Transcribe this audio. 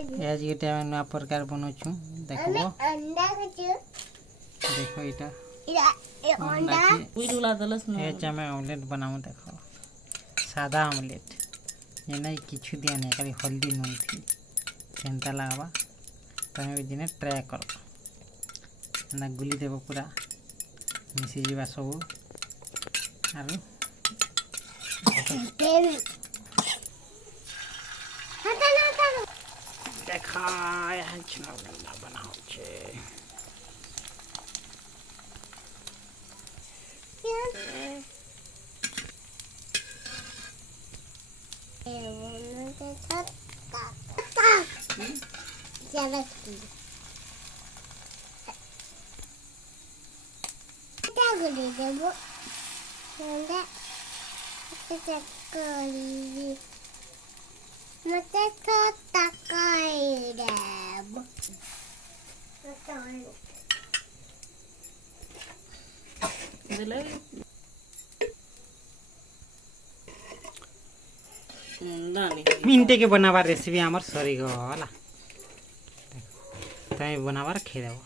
आज गोटे आम नुआ प्रकार बनाऊँ देखो देखो यहाँ ऑमलेट बनाऊ देख सादा ऑमलेट ये नहीं किछु दिया नहीं खाली हल्दी नून थी केनता लगवा तुम भी दिने ट्राए कर ना गुली देव पूरा मिसी जीवा सब आरु देखा यहाँ छुना गंदा बनाओ छे मिनटे के बनावार रेसिपी आमर सरी गला तुम बनावार खेदेव।